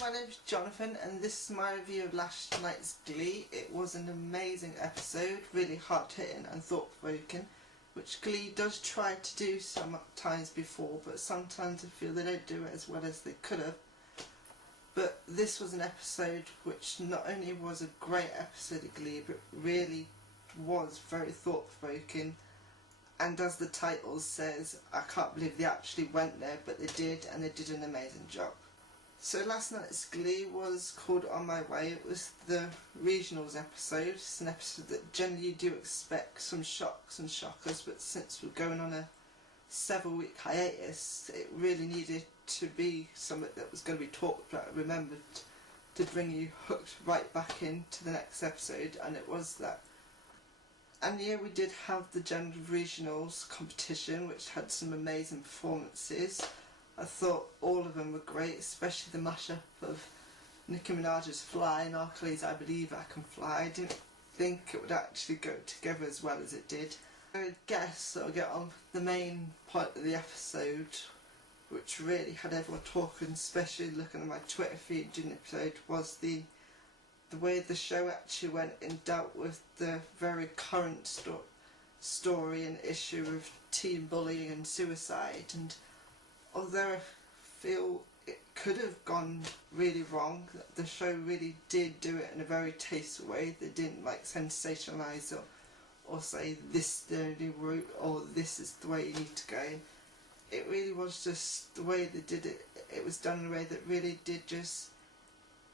my name's Jonathan and this is my review of last night's Glee. It was an amazing episode, really hard hitting and thought provoking, which Glee does try to do sometimes before, but sometimes I feel they don't do it as well as they could have. But this was an episode which not only was a great episode of Glee, but really was very thought provoking. And as the title says, I can't believe they actually went there, but they did, and they did an amazing job. So last night's Glee was called On My Way. It was the regionals episode. It's an episode that generally you do expect some shocks and shockers, but since we're going on a several-week hiatus, it really needed to be something that was going to be talked about and remembered to bring you hooked right back into the next episode, and it was that. And yeah, we did have the gender regionals competition, which had some amazing performances. I thought all of them were great, especially the mashup of Nicki Minaj's Fly and R. Kelly's I Believe I Can Fly. I didn't think it would actually go together as well as it did. I guess I'll get on the main part of the episode, which really had everyone talking, especially looking at my Twitter feed during the episode, was the way the show actually went and dealt with the very current story and issue of teen bullying and suicide. And although I feel it could have gone really wrong, the show really did do it in a very tasteful way. They didn't like sensationalise or say this is the only route or this is the way you need to go. It really was just the way they did it. It was done in a way that really did just,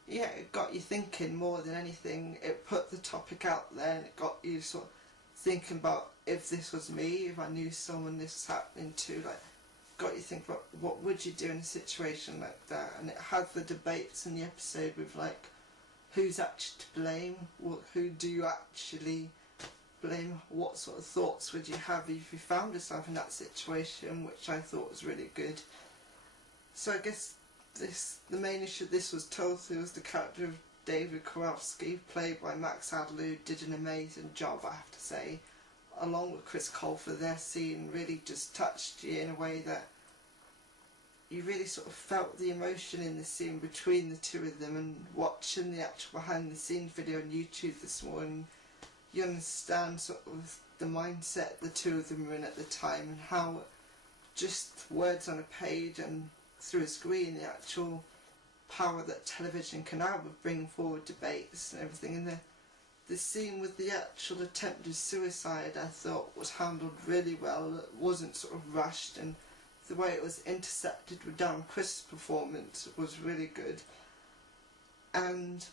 yeah, it got you thinking more than anything. It put the topic out there and it got you sort of thinking about, if this was me, if I knew someone this was happening to, like, got you think about what would you do in a situation like that. And it had the debates in the episode with like, who's actually to blame, who do you actually blame, what sort of thoughts would you have if you found yourself in that situation, which I thought was really good. So I guess the main issue this was told through was the character of David Kowalski, played by Max Adler, who did an amazing job, I have to say, along with Chris Colfer. Their scene really just touched you in a way that you really sort of felt the emotion in the scene between the two of them. And watching the actual behind the scenes video on YouTube this morning, you understand sort of the mindset the two of them were in at the time, and how just words on a page and through a screen, the actual power that television can have of bringing forward debates and everything. And the scene with the actual attempted suicide, I thought was handled really well. It wasn't sort of rushed, and the way it was intercepted with Darren Criss' performance was really good. And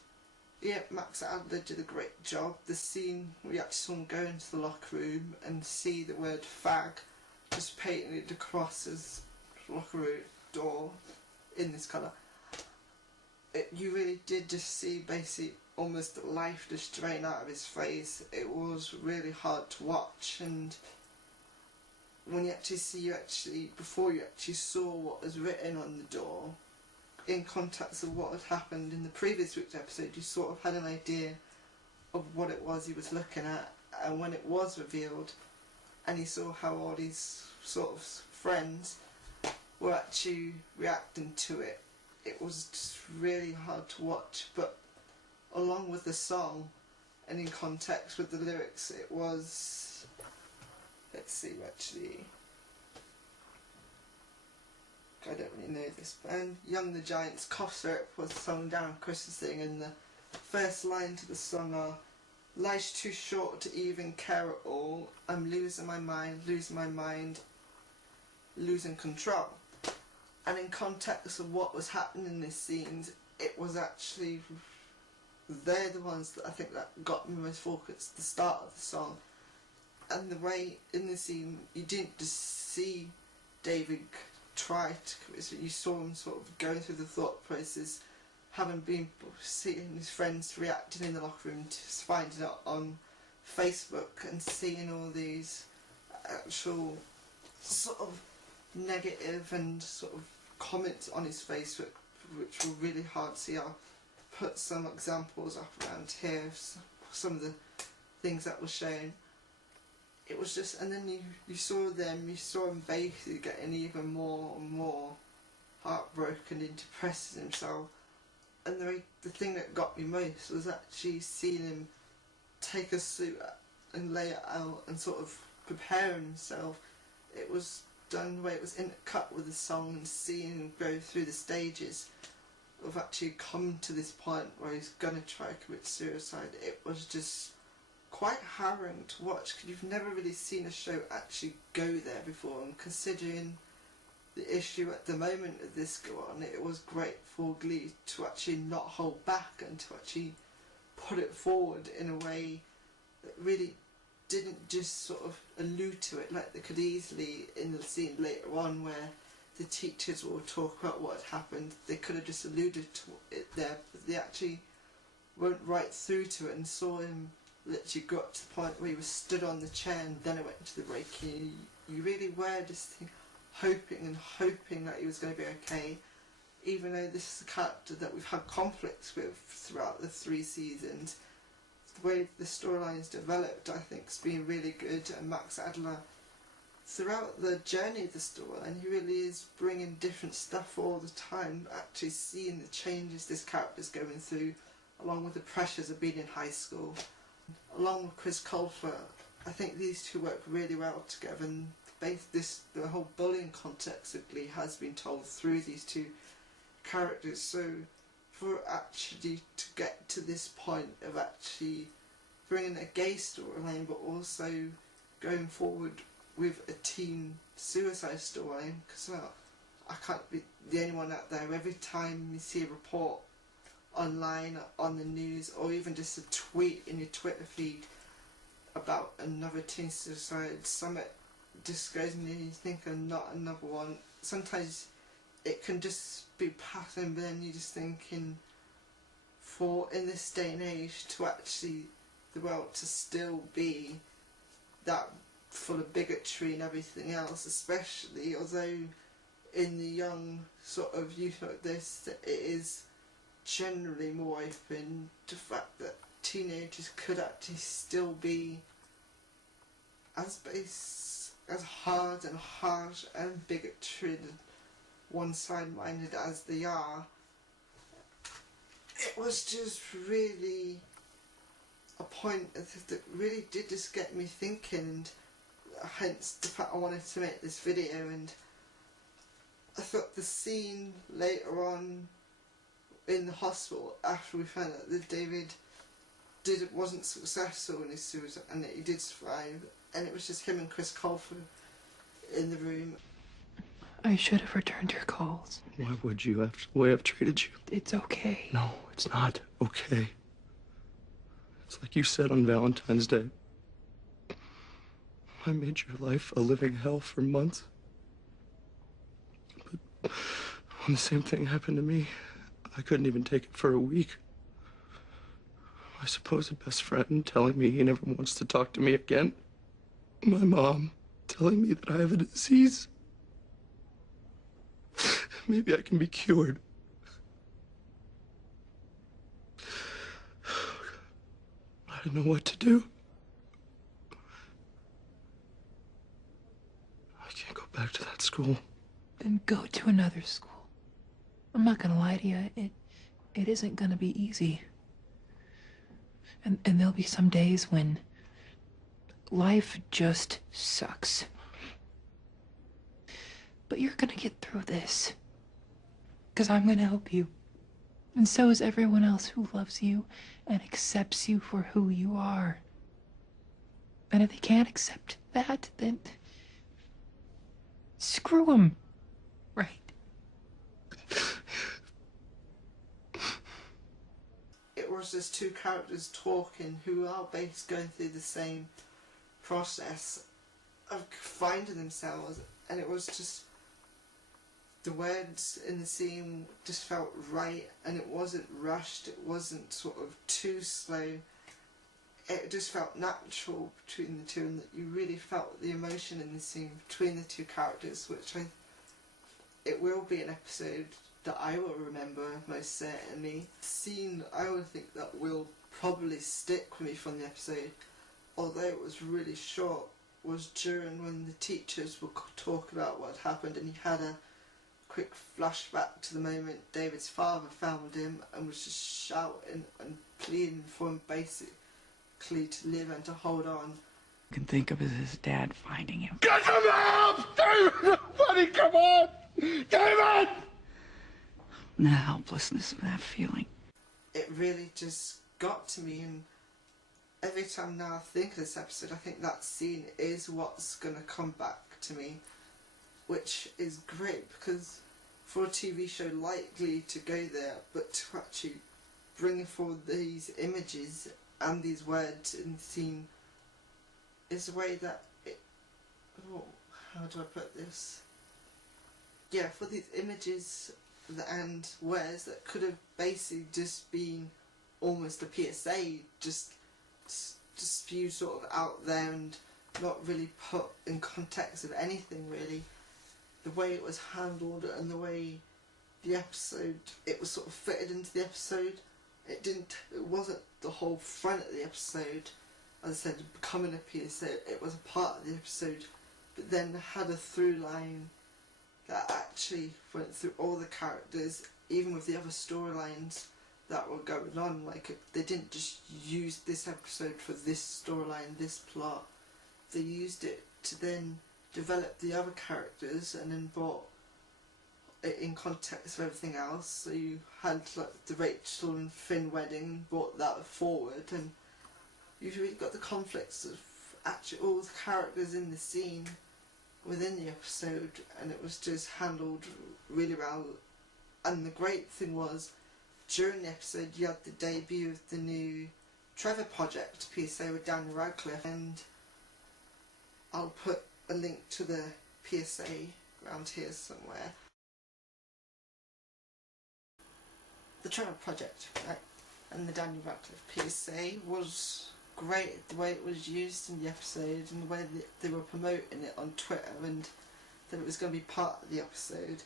yeah, Max Adler did a great job. The scene we actually saw him go into the locker room and see the word fag just painted across his locker room door in this colour. You really did just see basically almost life just drain out of his face. It was really hard to watch, and when you actually see, before you actually saw what was written on the door, in context of what had happened in the previous week's episode, you sort of had an idea of what it was he was looking at. And when it was revealed and you saw how all these sort of friends were actually reacting to it, it was just really hard to watch. But along with the song and in context with the lyrics, it was, let's see, actually, I don't really know this band. Young the Giant's Cough Syrup was sung down Chris's thing, and the first line to the song are, life's too short to even care at all, I'm losing my mind, losing control. And in context of what was happening in these scenes, it was actually, they're the ones that I think that got me most focused, the start of the song. And the way in the scene, you didn't just see David try to, you saw him sort of going through the thought process, having been seeing his friends reacting in the locker room, to finding it on Facebook and seeing all these actual sort of negative and sort of comments on his Facebook, which were really hard to see. I'll put some examples up around here of some of the things that were shown. It was just, and then you saw him basically getting even more and more heartbroken and depressing himself And the thing that got me most was actually seeing him take a suit and lay it out and sort of prepare himself. It was done the way it was intercut with the song, and seeing him go through the stages of actually come to this point where he's gonna try to commit suicide. It was just quite harrowing to watch, because you've never really seen a show actually go there before, and considering the issue at the moment of this go on, it was great for Glee to actually not hold back and to actually put it forward in a way that really didn't just sort of allude to it like they could easily in the scene later on where the teachers will talk about what had happened. They could have just alluded to it there, but they actually went right through to it and saw him literally got to the point where he was stood on the chair, and then it went to the breaking. You really were just hoping that he was going to be okay, even though this is a character that we've had conflicts with throughout the 3 seasons. The way the storyline's developed, I think, has been really good, and Max Adler, throughout the journey of the storyline, he really is bringing different stuff all the time, actually seeing the changes this character's going through, along with the pressures of being in high school. Along with Chris Colfer, I think these two work really well together, and the whole bullying context of Glee has been told through these two characters. So for actually to get to this point of actually bringing a gay storyline, but also going forward with a teen suicide storyline, because I can't be the only one out there. Every time you see a report online, on the news, or even just a tweet in your Twitter feed about another teen suicide summit, just goes and you think of not another one. Sometimes it can just be passing, but then you're just thinking, for in this day and age, to actually the world to still be that full of bigotry and everything else, especially although in the young sort of youth like this, that it is generally more open to the fact that teenagers could actually still be as hard and harsh and bigotry and one-side-minded as they are. It was just really a point that really did just get me thinking, and hence the fact I wanted to make this video. And I thought the scene later on in the hospital, after we found out that David wasn't successful in his suicide and that he did survive, and it was just him and Chris Colfer in the room. I should have returned your calls. Why would you, after the way I've treated you? It's okay. No, it's not okay. It's like you said on Valentine's Day. I made your life a living hell for months. But when the same thing happened to me, I couldn't even take it for a week. My supposed best friend telling me he never wants to talk to me again. My mom telling me that I have a disease. Maybe I can be cured. I didn't know what to do. I can't go back to that school. Then go to another school. I'm not gonna lie to you, it isn't gonna be easy. And there'll be some days when life just sucks. But you're gonna get through this. 'Cause I'm gonna help you. And so is everyone else who loves you and accepts you for who you are. And if they can't accept that, then screw them. Right? It was just two characters talking who are both going through the same process of finding themselves, and it was just the words in the scene just felt right, and it wasn't rushed, it wasn't sort of too slow. It just felt natural between the two, and that you really felt the emotion in the scene between the two characters, which it will be an episode that I will remember most certainly. Scene I would think that will probably stick with me from the episode, although it was really short, was during when the teachers would talk about what happened, and he had a quick flashback to the moment David's father found him and was just shouting and pleading for him basically to live and to hold on. You can think of it as his dad finding him. Get him help! David! Buddy, come on! David! And the helplessness of that feeling. It really just got to me, and every time now I think of this episode, I think that scene is what's going to come back to me, which is great because for a TV show like Glee to go there, but to actually bring forward these images and these words in the scene is a way that how do I put this? Yeah, for these images and words that could have basically just been almost a PSA, just spewed sort of out there and not really put in context of anything really. The way it was handled and the way the episode, it was sort of fitted into the episode. It wasn't the whole front of the episode, as I said, becoming a PSA. It was a part of the episode, but then had a through line that actually went through all the characters, even with the other storylines that were going on. Like, they didn't just use this episode for this storyline, this plot. They used it to then develop the other characters and then brought it in context of everything else. So you had like the Rachel and Finn wedding, brought that forward, and you've really got the conflicts of actually all the characters in the scene within the episode, and it was just handled really well. And the great thing was, during the episode you had the debut of the new Trevor Project PSA with Daniel Radcliffe, and I'll put a link to the PSA around here somewhere. The Trevor Project, right, and the Daniel Radcliffe PSA was great, the way it was used in the episode and the way that they were promoting it on Twitter, and that it was going to be part of the episode.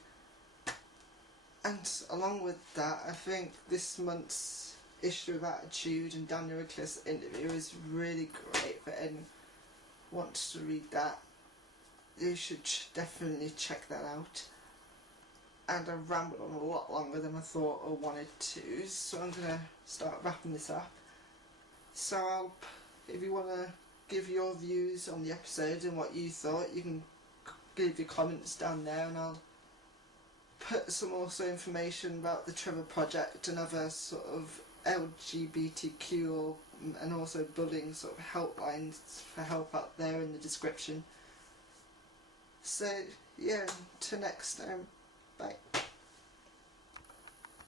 And along with that, I think this month's issue of Attitude and Daniel Radcliffe's interview is really great for anyone who wants to read that. You should definitely check that out. And I rambled on a lot longer than I thought I wanted to, so I'm going to start wrapping this up. So if you want to give your views on the episode and what you thought, you can leave your comments down there, and I'll put some also information about the Trevor Project and other sort of LGBTQ and also bullying sort of helplines for help out there in the description. So yeah, till next time, bye.